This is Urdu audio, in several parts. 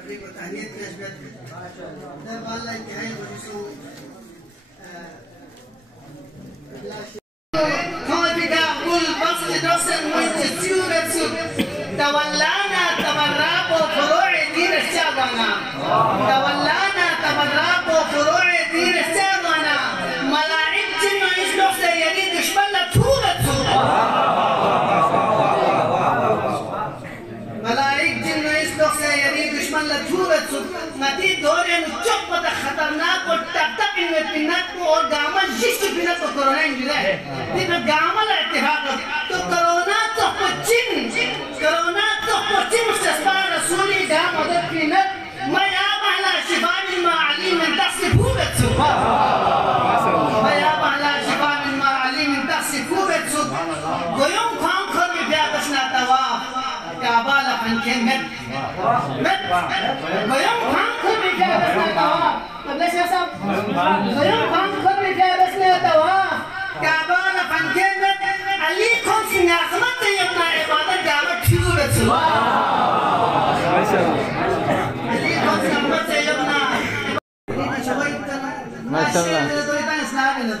تبريك وتهنئة نجبت ده والله انتهاء ورسول تولانا تبراب وفروع دين الشعبنا تولانا تبراب وفروع دين الشعبنا ملاعب جنو يسلوك سيدي دشمن لطولة ملاعب جنو يسلوك سيدي دشمن لطولة متي دوري مجبت خطرناك والتقتق المتنات والقامل جيش بنا كورونا انجلة دي بقامل اتحاد تو كورونا تحبتين كورونا تحبتين مستشفى رسولي دا مدد فينا ما يابا على شفاء المعالي من تحسبوبة ما يابا على شفاء المعالي من تحسبوبة قيوم كان خرمي بيا بسنا تواف كابالا فانكين مت قيوم كان خرمي بيا بسنا تواف قبل شاسم قيوم كان خرمي بيا بسنا تواف كابالا فانكين مت عليكم في نعمة يبنى عبادة جابت فيورة عليكم في نعمة يبنى ما شاء الله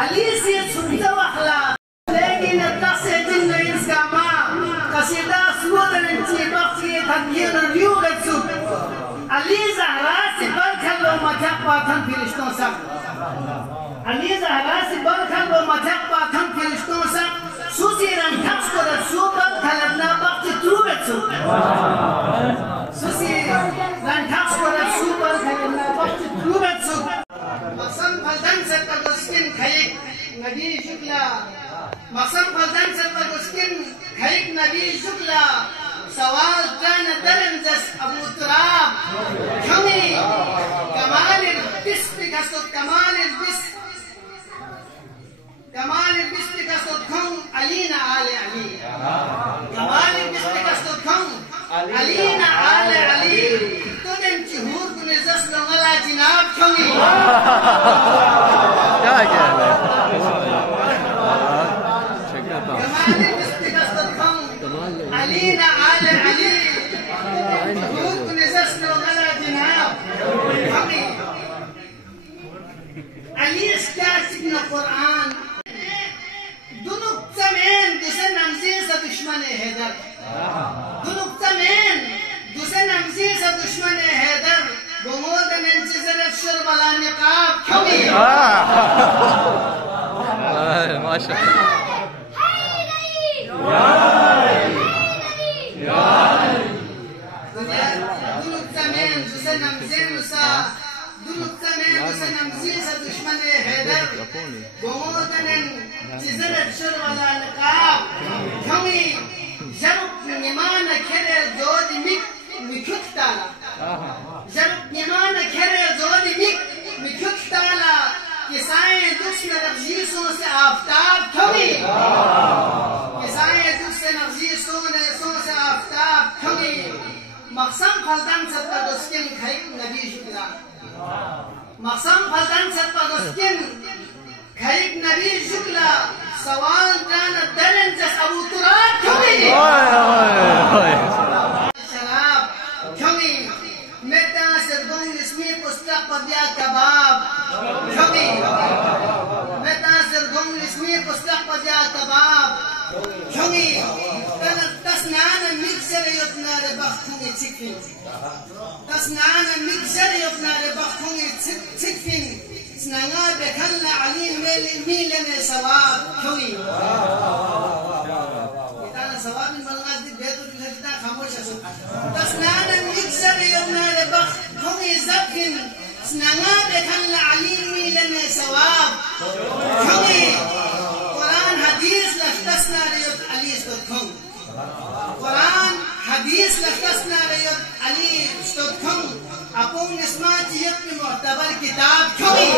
علي سيد سلطة وأخلاق لكن التصعيد الناس كما قصيدة سود الانتي بقي تنجير اليوغة سود علي زهراء سبال كلو متقبى تنفيرشتون سق علي زهراء سبال كلو متقبى تنفيرشتون سق سوسي رنكس كده سوبر كلبنا بقي تروبة سود سوسي رنكس كده سوبر كلبنا بقي تروبة سود مقصد فلدان ستبسكين خيك نبي شكلا مقصد فلدان ستبسكين خيك نبي شكلا سوال كان درنزس أبو تراب كمي كمال البس بكسد كمال البس بكسد كم علينا علي كمال البس بكسد كم علينا علي تدن تهور كنزس لغلا جناب كمي كمال البس بكسد كم علينا علي تهور كنزس لغلا جناب كمي علي استاتك من القرآن دنوك تمين دوسن نمزيز دشمن هدر دنوك تمين دوسن نمزيز دشمن هدر بمود ننتظر الشرب على نقاب كمي ما شاء الله دنوك تمين دوسن نمزيز دنوك تمين دوسن نمزيز دشمن هدر بمود ننتظر الشرب على نقاب كمي جرب نمانا كره زودي مكتالا جرب نمانا كره زودي مكتالا كسائن دوسنا نغزيسون سے آفتاب کمی کسائن دوسنا نغزیسون سے آفتاب کمی مقسم فلدان ستا دوسکن خیق نبی شکلا مقسم فلدان ستا دوسکن خیق نبی شکلا سوال جانا درن جس ابو تراب کمی شراب کمی متا سرگون اسمی پستق پدیا کباب کمی متا سرگون اسمی پستق پدیا کباب کمی تسنان مکسر یتنا ربختونی چکفین تسنان مکسر یتنا ربختونی چکفین سنانا بکل علیم میلن سواب کمی سواب من بلغاز دي بيتو لجدا خاموش اسو تسنانا مكسر يبنا ربخ هم يزبكن سنانا بكن عليمي لنا سواب كمي قرآن حديث لفتسنا ريب علي استدكم قرآن حديث لفتسنا ريب علي استدكم أقوم نسمع جيب معتبر كتاب كمي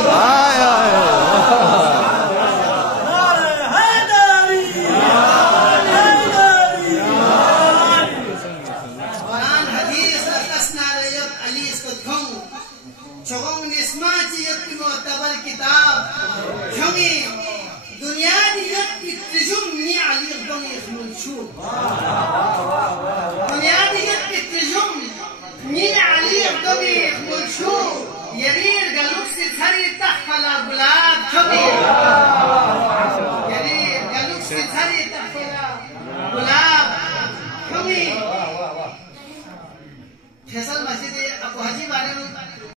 دومي دنيا دي يتجم ني علي دومي يخمل شو دنيا دي يتجم ني علي دومي يخمل شو يريد